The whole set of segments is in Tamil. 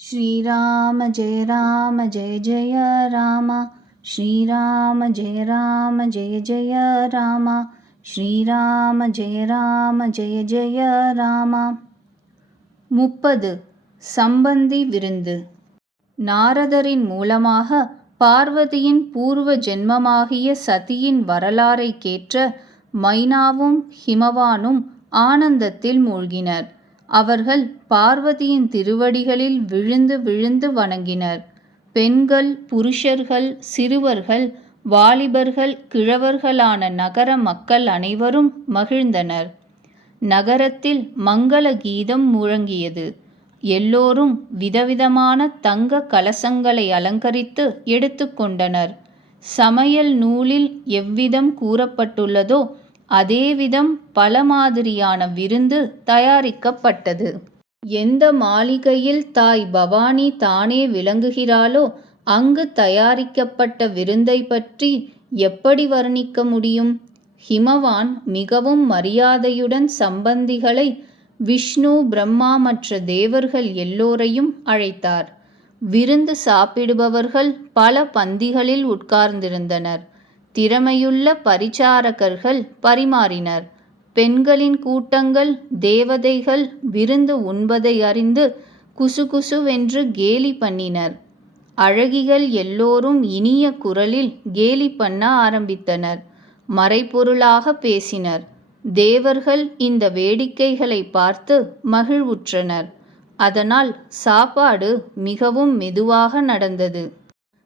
श्रीराम जय राम जय जय राम श्रीराम जय राम जय जय राम श्रीराम जय राम जय जय ராமா முப்பது சம்பந்தி விருந்து நாரதரின் மூலமாக பார்வதியின் பூர்வ ஜென்மமாகிய சதியின் வரலாறை கேட்ட மைனாவும் ஹிமவானும் ஆனந்தத்தில் மூழ்கினர் அவர்கள் பார்வதியின் திருவடிகளில் விழுந்து விழுந்து வணங்கினர். பெண்கள் புருஷர்கள் சிறுவர்கள் வாலிபர்கள் கிழவர்களான நகர மக்கள் அனைவரும் மகிழ்ந்தனர். நகரத்தில் மங்கள கீதம் முழங்கியது. எல்லோரும் விதவிதமான தங்க கலசங்களை அலங்கரித்து எடுத்துக்கொண்டனர் சமையல் நூலில் எவ்விதம் கூறப்பட்டுள்ளதோ அதேவிதம் பல மாதிரியான விருந்து தயாரிக்கப்பட்டது. எந்த மாளிகையில் தாய் பவானி தானே விளங்குகிறாளோ அங்கு தயாரிக்கப்பட்ட விருந்தை பற்றி எப்படி வர்ணிக்க முடியும்? ஹிமவான் மிகவும் மரியாதையுடன் சம்பந்திகளை விஷ்ணு பிரம்மா மற்ற தேவர்கள் எல்லோரையும் அழைத்தார். விருந்து சாப்பிடுபவர்கள் பல பந்திகளில் உட்கார்ந்திருந்தனர். திறமையுள்ள பரிசாரகர்கள் பரிமாறினர். பெண்களின் கூட்டங்கள் தேவதைகள் விருந்து உண்பதை அறிந்து குசுகுசுவென்று கேலி பண்ணினர். அழகிகள் எல்லோரும் இனிய குரலில் கேலி பண்ண ஆரம்பித்தனர். மறைபொருளாக பேசினர். தேவர்கள் இந்த வேடிக்கைகளை பார்த்து மகிழ்வுற்றனர். அதனால் சாப்பாடு மிகவும் மெதுவாக நடந்தது.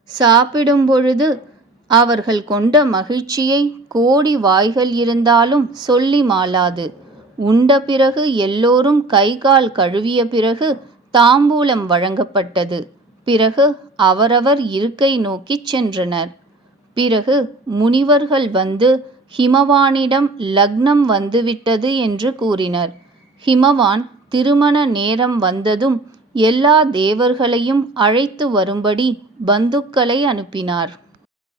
சாப்பிடும் பொழுது அவர்கள் கொண்ட மகிழ்ச்சியை கோடி வாய்கள் இருந்தாலும் சொல்லி மாளாது. உண்ட பிறகு எல்லோரும் கைகால் கழுவிய பிறகு தாம்பூலம் வழங்கப்பட்டது. பிறகு அவரவர் இருக்கை நோக்கிச் சென்றனர். பிறகு முனிவர்கள் வந்து ஹிமவானிடம் லக்னம் வந்துவிட்டது என்று கூறினர். ஹிமவான் திருமண நேரம் வந்ததும் எல்லா தேவர்களையும் அழைத்து வரும்படி பந்துக்களை அனுப்பினார்.